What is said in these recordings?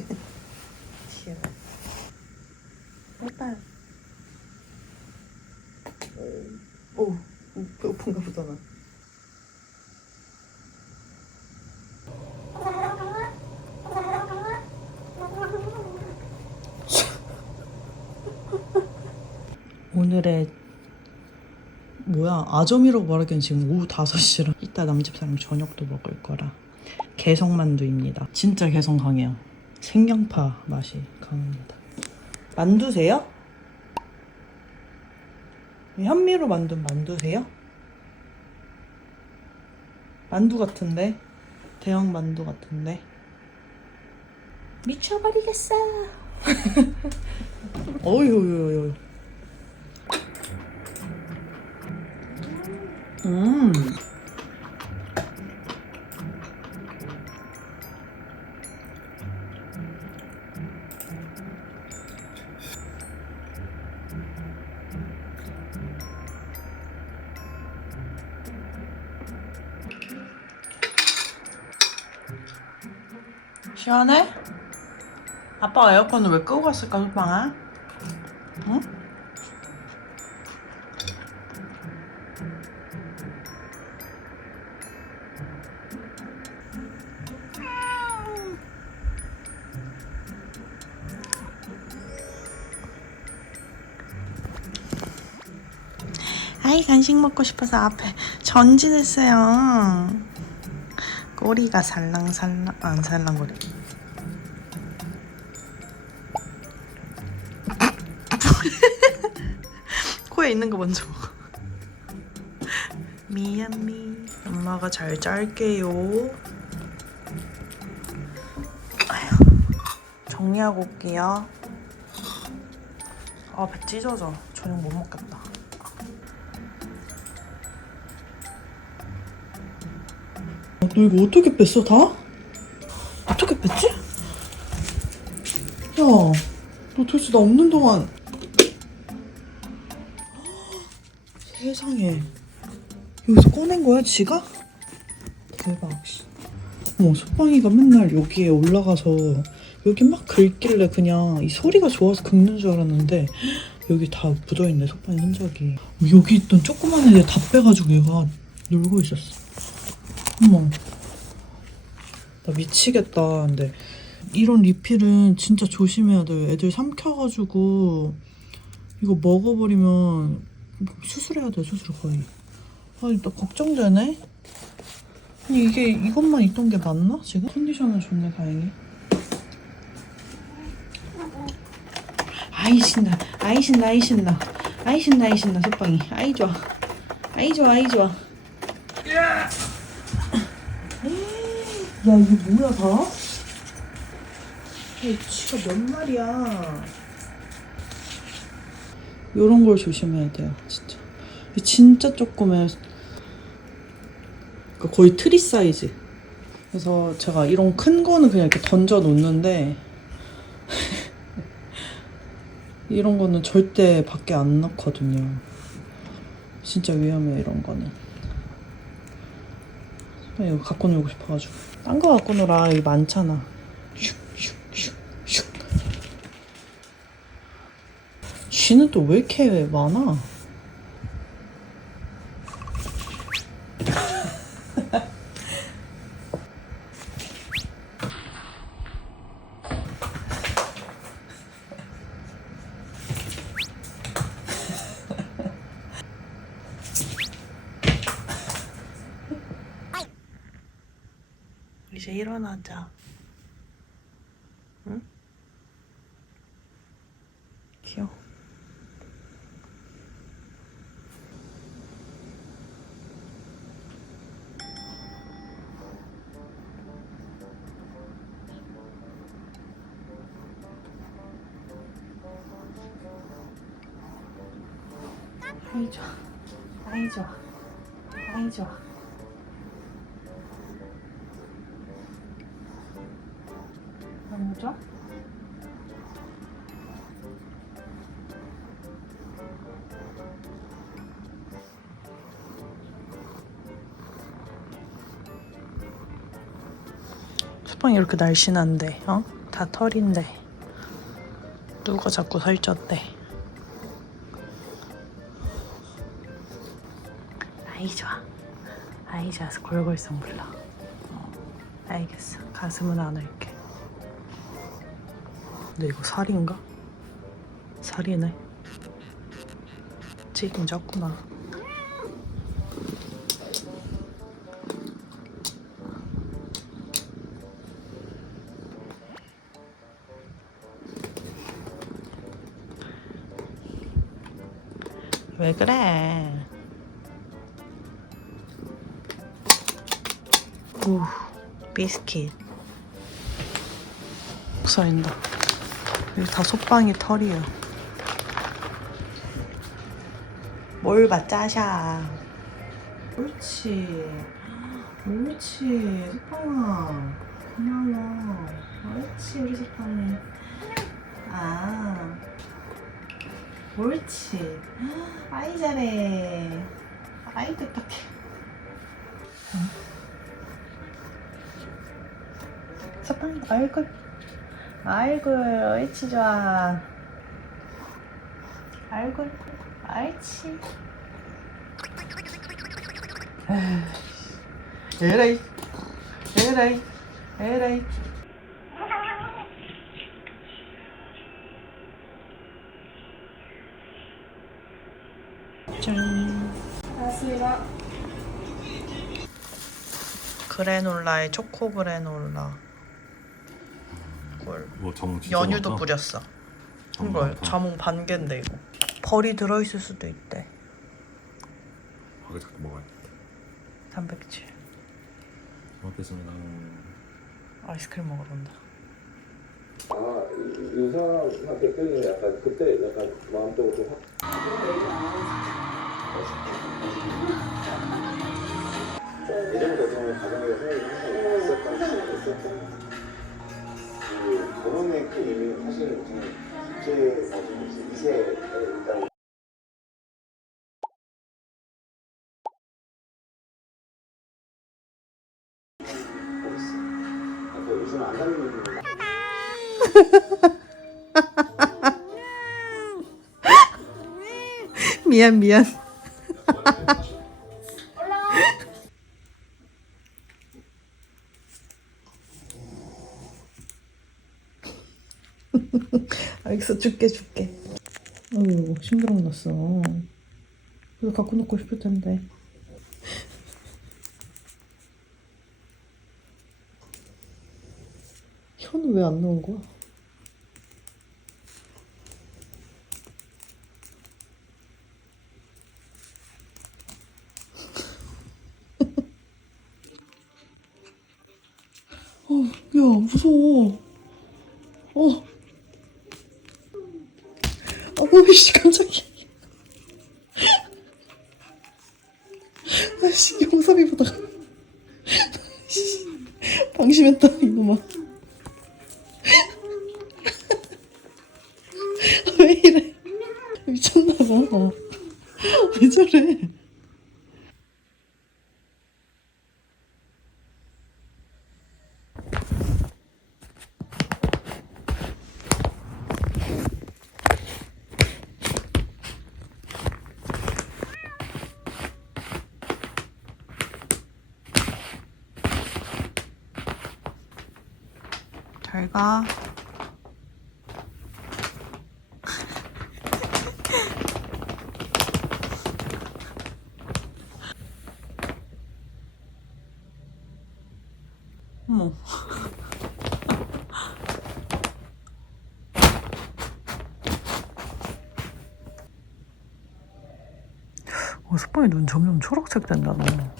귀여워. 오, 오, 배고픈가 나. 오늘의 뭐야 아점이라고 말하기엔 지금 오후 5시라 이따 남집 사람 저녁도 먹을 거라 개성만두입니다 진짜 개성 강해요 생양파 맛이 강합니다 만두세요? 현미로 만든 만두세요? 만두 같은데? 대형 만두 같은데? 미쳐버리겠어 어휴 음. 시원해? 아빠가 에어컨을 왜 끄고 갔을까, 소방아? 응? 아이 간식 먹고 싶어서 앞에 전진했어요. 꼬리가 살랑살랑 안 살랑거리. 코에 있는 거 먼저 먹어. 미안 미. 엄마가 잘 짤게요. 정리하고 올게요. 아, 배 찢어져. 저녁 못 먹겠다. 너 이거 어떻게 뺐어 다? 어떻게 뺐지? 야, 너 도대체 나 없는 동안 세상에. 여기서 꺼낸 거야 지가? 대박 씨. 어머 소빵이가 맨날 여기에 올라가서 여기 막 긁길래 그냥 이 소리가 좋아서 긁는 줄 알았는데 여기 다 묻어있네 소빵이 흔적이 여기 있던 조그만 애들 다 빼가지고 얘가 놀고 있었어. 어머. 나 미치겠다 근데. 이런 리필은 진짜 조심해야 돼 애들 삼켜가지고 이거 먹어버리면 수술해야 돼 수술 거의. 아나 걱정되네? 아니 이게 이것만 있던 게 맞나 지금? 컨디션은 좋네 다행히. 아이 신나. 아이 신나 아이 신나. 아이 신나 아이 신나 소빵이. 아이 좋아. 아이 좋아 아이 좋아. 야 이게 뭐야 다? 이 쥐가 몇 마리야 요런 걸 조심해야 돼요 진짜. 이 진짜 조그매 그러니까 거의 트리 사이즈. 그래서 제가 이런 큰 거는 그냥 이렇게 던져 놓는데 이런 거는 절대 밖에 안 넣거든요. 진짜 위험해요 이런 거는. 이거 갖고 놀고 싶어가지고. 딴 거 갖고 놀아 여기 많잖아 쥐는 또 왜 이렇게 많아? 이제 일어나자. 너무 좋아? 수방이 이렇게 날씬한데, 어? 다 털인데. 누가 자꾸 살쪘대. 아이 좋아. 아이 좋아서 골골송 불러. 어, 알겠어. 가슴은 안 할게 근데 이거 살인가? 살이네 책임졌구나 왜 그래? 우 비스킷 써인다 여기 다 솥방이 털이야 뭘봐 짜샤 옳지 옳지 솥방아 고마워 옳지 우리 솥방이 아 옳지. 아이 잘해. 아이 똑똑해. 서방 얼굴. 얼굴 옳지 좋아. 얼굴 옳지. 에라이 에라이 에라이 짠. 알았습니다. 그래놀라에 초코 그래놀라. 꿀. 뭐 자몽 진짜 연유도 많다. 뿌렸어. 자몽 이거 많다. 자몽 반 개인데 이거. 벌이 들어있을 수도 있대. 하게 자꾸 먹어야 돼. 단백질. 잘 먹겠습니다. 아이스크림 먹으러 온다. 아, 이, 이 사람한테 끌리는 약간 그때 약간 마음적으로 좀 확. 예전부터 가정에서 생각이 항상 있었던 있었던 그 결혼의 큰 의미는 저는 제 나중에 이제 2세에 일단 하고 있어. 아, 요즘 안 미안 미안. 알겠어 줄게 줄게. 어유 심드렁 났어. 그래서 갖고 놓고 싶을 텐데. 현우 왜안 넣은 거야? 어, 야, 무서워. 어머씨, 깜짝이야. 아씨, 용섭이 보다가. 씨, 방심했다, 이놈아. 왜 이래? 미쳤나봐. 왜 저래? 잘 가. 어머. 어, 스파이 눈 점점 초록색 된다, 너.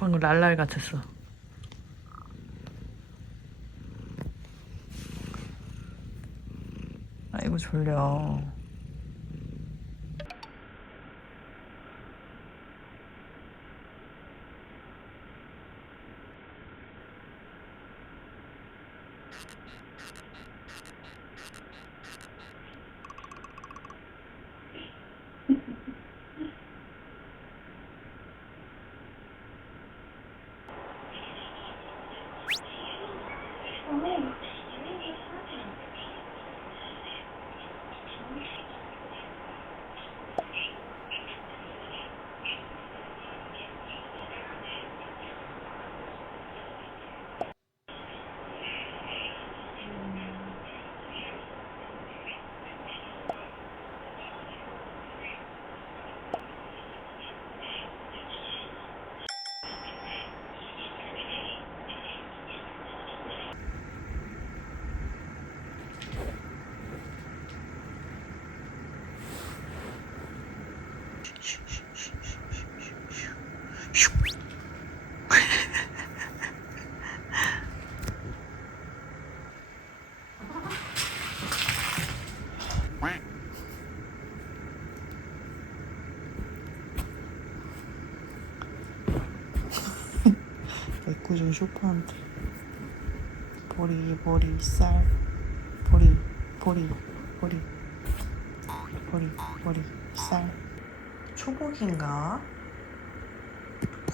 방금 랄랄 같았어. 아이고, 졸려. 준 쇼파한테 보리 보리 쌀 보리 보리 보리 보리 보리 쌀 초복인가?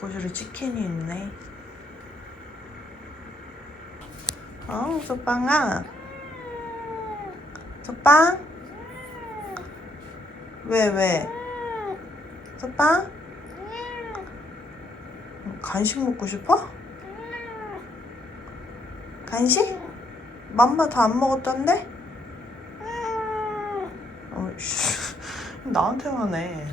거실에 치킨이 있네 어 소빵아 소빵 왜 왜? 소빵? 간식 먹고 싶어? 간식? 맘마 다 안 먹었던데? 어, 씨. 나한테만 해.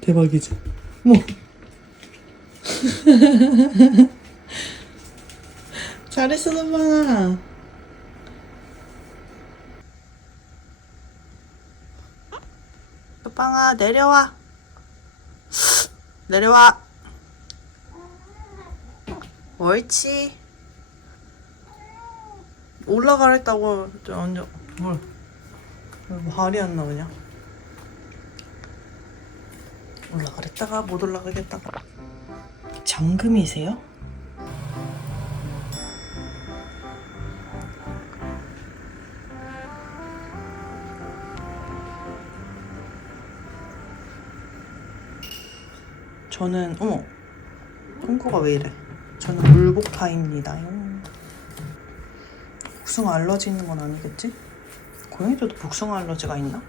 대박이지? 뭐? 잘했어, 소방 소방아, 내려와. 내려와. 옳지. 올라가랬다고 저 완전 뭘? 왜 말이 안 나오냐? 올라가랬다가 못 올라가겠다가. 장금이세요? 저는 어머 콩코가 왜 이래? 저는 물복파입니다. 복숭아 알러지 있는 건 아니겠지? 고양이들도 복숭아 알러지가 있나?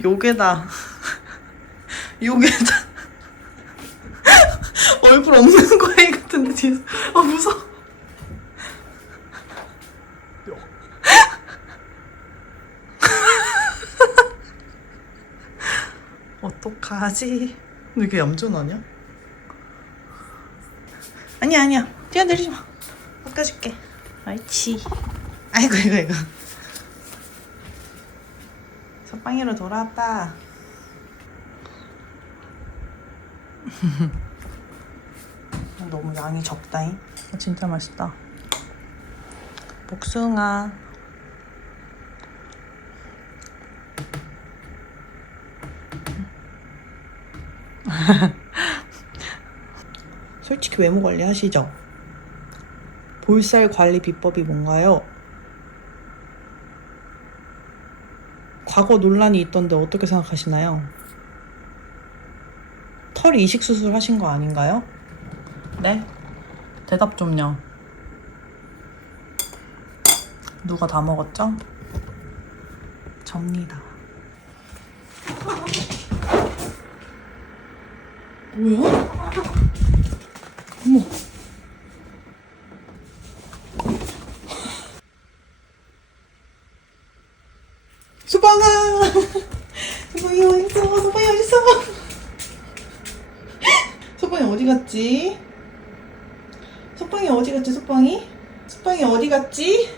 요게다. 요게다. 얼굴 없는 고양이 같은데 뒤에서. 아 무서워. 어떡하지? 너 이게 얌전 하냐? 아니야 아니야. 뛰어내리지 마. 바꿔줄게. 옳지. 아이고 이거 이거 서방이로 돌아왔다. 너무 양이 적다잉. 아, 진짜 맛있다. 복숭아 솔직히 외모 관리 하시죠? 볼살 관리 비법이 뭔가요? 과거 논란이 있던데 어떻게 생각하시나요? 털 이식 수술 하신 거 아닌가요? 네? 대답 좀요. 누가 다 먹었죠? 접니다. 뭐야? 어머. 수방아! 수방이 어딨어? 수방이 어딨어? 수방이 어디 갔지? 수방이 어디 갔지, 수방이? 수방이 어디 갔지?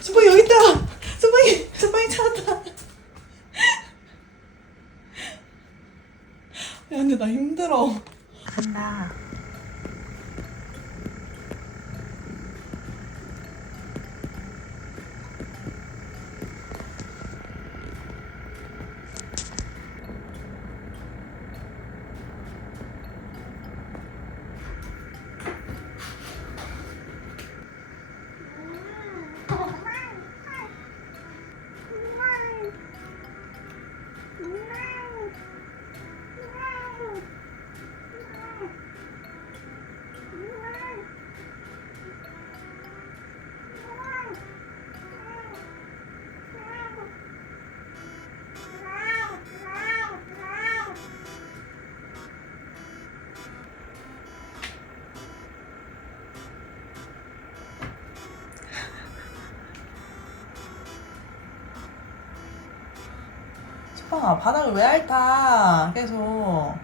수방이 여기 있다! 수방이, 수방이 찾았다! 야, 근데 나 수방아 바닥을 왜 핥아? 계속.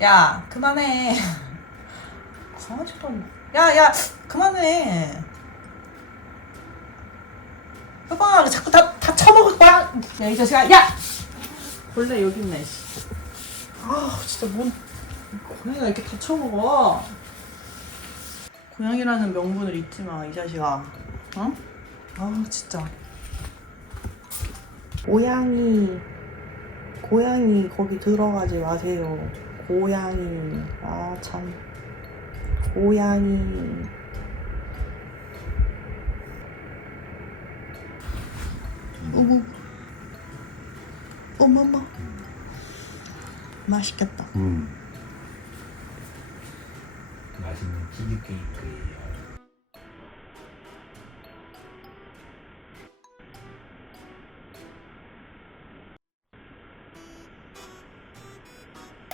야 그만해. 강아지랑 야야 그만해. 효방아 자꾸 다, 다 처먹을 거야. 야 이 자식아 야! 원래 여기 있네 씨. 아 진짜 뭔 고양이가 이렇게 다 처먹어. 고양이라는 명분을 잊지 마이 자식아. 어? 아 진짜. 고양이 고양이 거기 들어가지 마세요. 고양이. 아 참. 고양이. 어머. 어머머. 맛있겠다. 음. 맛있는 치즈 케이크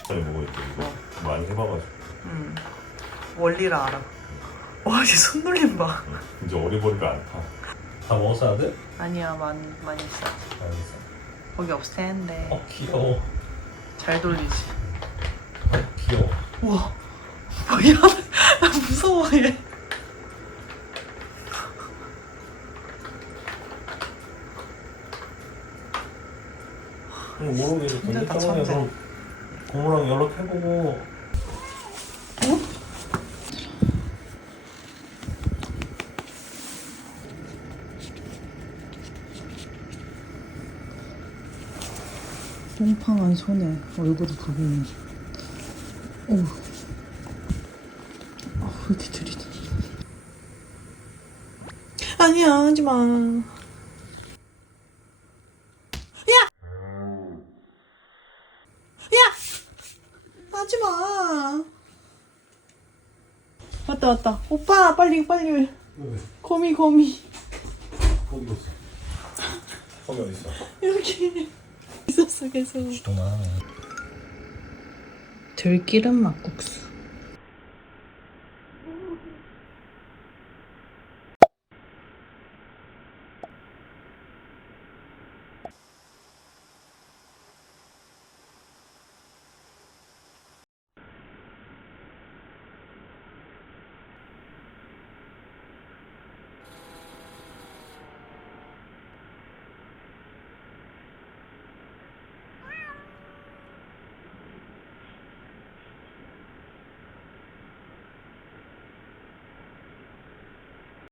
잘 먹어야지 이거 많이 해봐가지고 음 원리를 알아 와이 손놀림 봐 이제 어리버리가 않다. 다 먹었어 아들? 아니야 많이 많이 있어 알겠어. 거기 없을 텐데 어 귀여워. 잘 돌리지 어 귀여워. 우와 뭐야 나 무서워 얘 응, 모르게 이렇게 근데 천재. 그럼 고모랑 연락해보고 뽕팡한 손에 얼굴이 보이네. 어우. 아, 왜 이렇게 들이대. 아니야, 하지 마. 야! 야! 하지 마. 왔다, 왔다. 오빠, 빨리, 빨리. 왜? 거미, 거미. 어디 갔어? 거기 어딨어? 여기. 있었어, 계속. 동아 들기름 막국수.